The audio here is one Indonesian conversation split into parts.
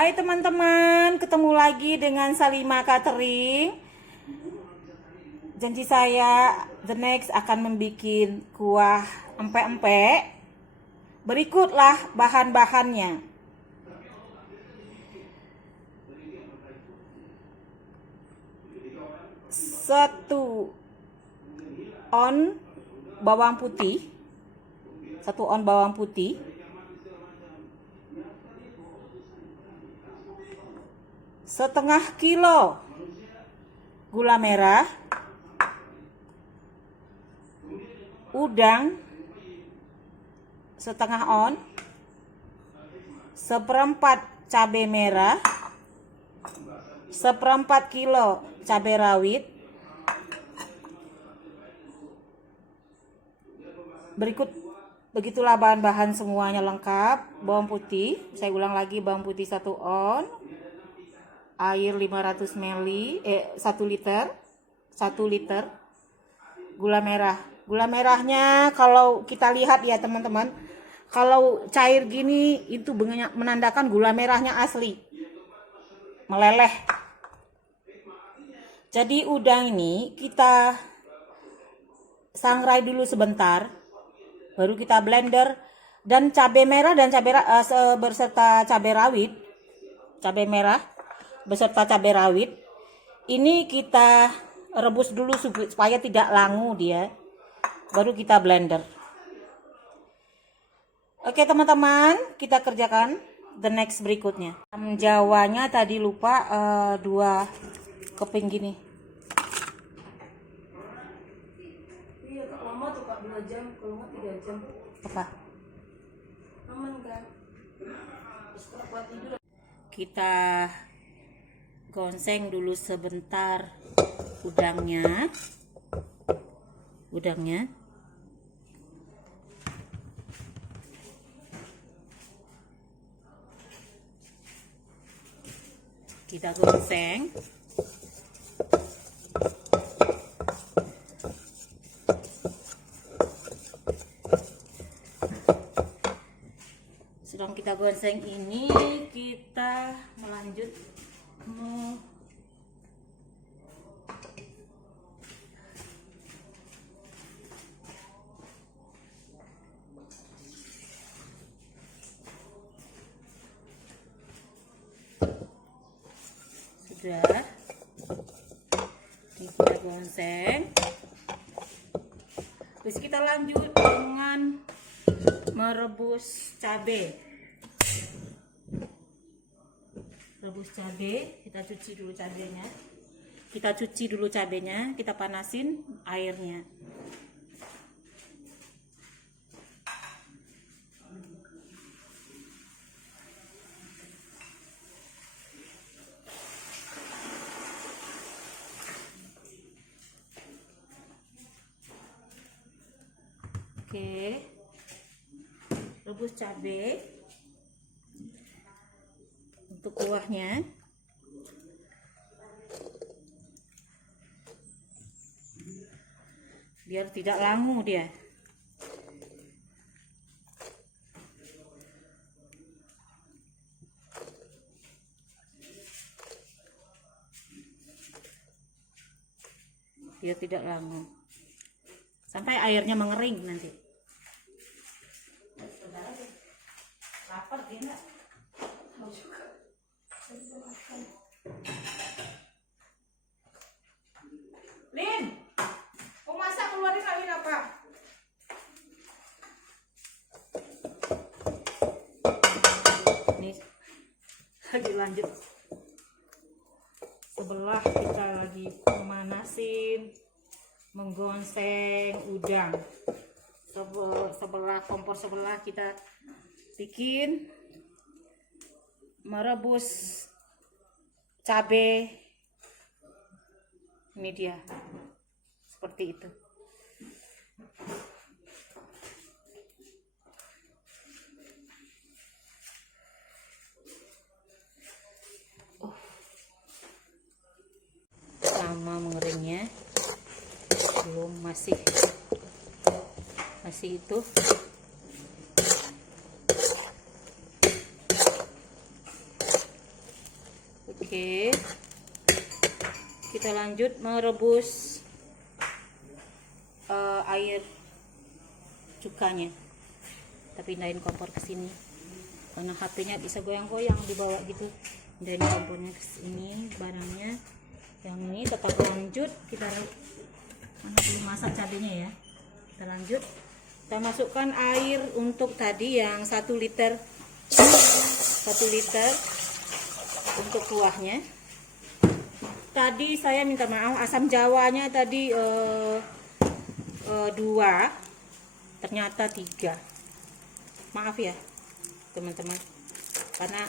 Hai teman-teman, ketemu lagi dengan Salima Catering. Janji saya the next akan membuat kuah empek-empek. Berikutlah bahan-bahannya. 1 on bawang putih, 1 on bawang putih, 1/2 kilo gula merah, udang 1/2 on, 1/4 cabai merah, 1/4 kilo cabai rawit. Begitulah bahan-bahan semuanya lengkap. Bawang putih, saya ulang lagi, bawang putih 1 on, air 500 ml, 1 liter, gula merah. Gula merahnya kalau kita lihat ya teman-teman, kalau cair gini itu menandakan gula merahnya asli, meleleh. Jadi udang ini kita sangrai dulu sebentar, baru kita blender. Dan cabai merah dan beserta cabai rawit, cabai merah beserta cabai rawit ini kita rebus dulu supaya tidak langu dia, baru kita blender. Oke teman-teman, kita kerjakan the next berikutnya. Jawanya tadi lupa 2 keping gini. Iya kak, lama tuh kak, 2 jam, kalau nggak 3 jam. Apa? Aman kan? Setelah kuat tidur. Kita gongseng dulu sebentar udangnya. Kita gongseng. Sedang kita gongseng ini, kita melanjut sudah ini kita gongseng. Terus kita lanjut dengan merebus cabai. Kita cuci dulu cabenya, kita panasin airnya. Oke, rebus cabai untuk kuahnya. Biar tidak langu dia. Sampai airnya mengering nanti. Lapar dia enggak? Mau juga. Lin, mau masak, keluarin lagi apa? Nih, lagi lanjut. Sebelah kita lagi memanasin, menggongseng udang. Kompor sebelah kita bikin merebus cabai. Ini dia, seperti itu. Lama mengeringnya, belum, masih itu. Oke, kita lanjut merebus air cukanya. Kita pindahin kompor ke sini karena HP-nya bisa goyang-goyang dibawa gitu. Pindahin kompornya ke sini, barangnya yang ini tetap lanjut. Kita mana belum masak cabenya ya, kita lanjut. Kita masukkan air untuk tadi yang 1 liter untuk kuahnya. Tadi saya minta maaf, asam jawanya tadi 2, ternyata 3. Maaf ya teman-teman, karena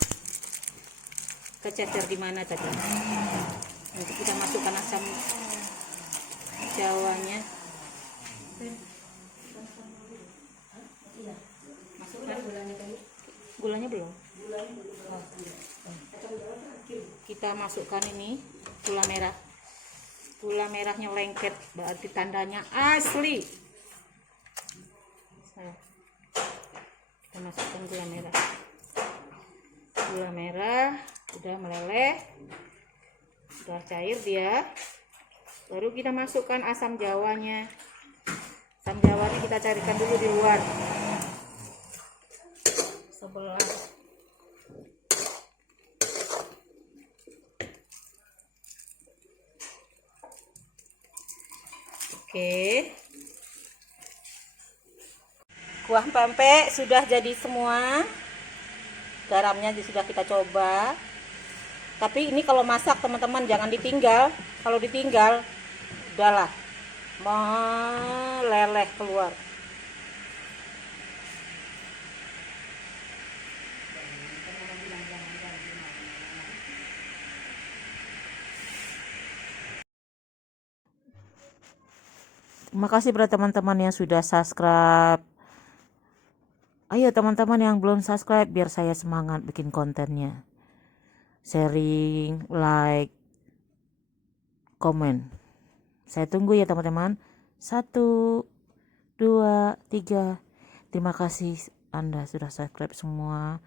kececer di mana tadi. Nanti kita masukkan asam jawanya. Masukkan gulanya belum. Kita masukkan ini gula merah. Gula merahnya lengket, berarti tandanya asli. Kita masukkan gula merah. Gula merah sudah meleleh, sudah cair dia. Baru kita masukkan asam jawanya. Asam jawanya kita carikan dulu di luar. Sebelah. Oke. Kuah pempek sudah jadi semua. Garamnya sudah kita coba. Tapi ini kalau masak teman-teman jangan ditinggal. Kalau ditinggal udahlah meleleh keluar. Terima kasih pada teman-teman yang sudah subscribe. Ayo teman-teman yang belum subscribe biar saya semangat bikin kontennya. Sharing, like, komen. Saya tunggu ya teman-teman. 1, 2, 3. Terima kasih Anda sudah subscribe semua.